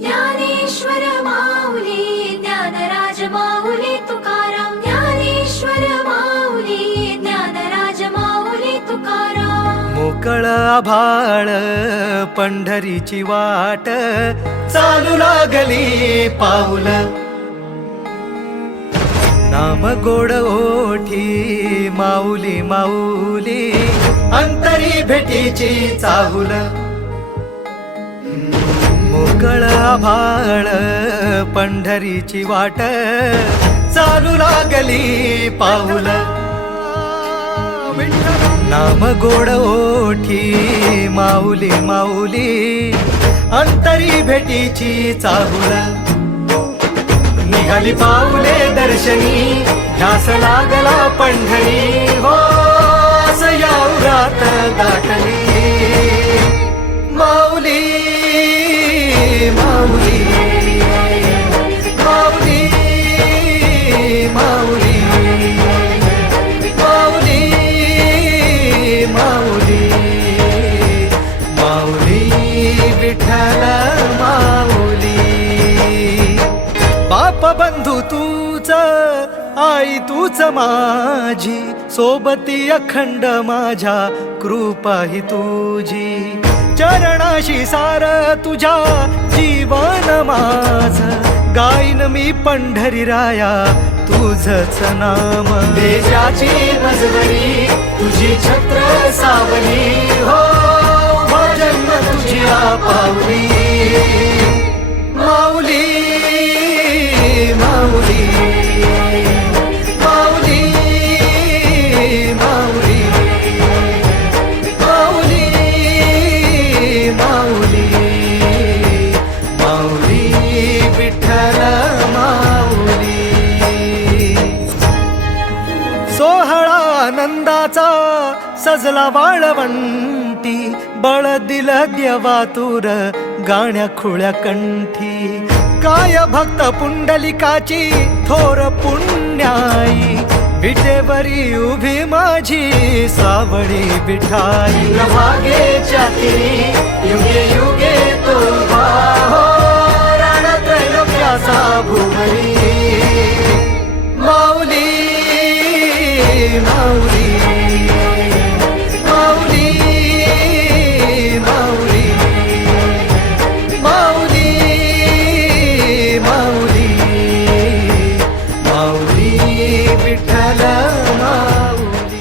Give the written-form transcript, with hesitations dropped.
ज्ञानेश्वर माऊली ज्ञानराज माऊली तुकाराम ज्ञानेश्वर माऊली ज्ञानराज माऊली तुकाराम मोकळ आभाळ पंढरीची वाट चालू लागली पाऊल नाम गोड ओठी माऊली माऊली अंतरी भेटीची चाहुल मोकळ आभाळ पंढरीची वाट चालू लागली पाऊल नाम गोड ओठी माऊली माऊली अंतरी भेटीची चाहुल निघाली पाऊले दर्शनी ध्यास लागला पंढरी हो सयावरात गाठली माऊली माऊली माऊली माऊली माऊली माऊली माऊली विठ्ठल माऊली बाप बंधू तूच आई तूच माझी सोबती अखंड माझ्या कृपा ही तुझी चरणाशी सार तुझ्या जीवन माझ गाईन मी पंढरी राया तुझच नाम देशाची मजवरी तुझी छत्र सावली हो जन्म तुझ्या पावली माऊली माऊली माऊली माऊली माऊली माऊली माऊली विठ्ठल माऊली सोहळा आनंदाचा सजला वाळवंटी बळ दिल देवातूर गाण्या खुळ्या कंठी काय भक्त पुंडलिकाची थोर पुण्याई विटेवरी उभी माझी सावळी विठाई भागेच्या तिरी युगे युगे तो हो रणत्रैलोक्याचा भुवरी माऊली माऊली माऊली माऊली माऊली माऊली माऊली विठ्ठल माऊली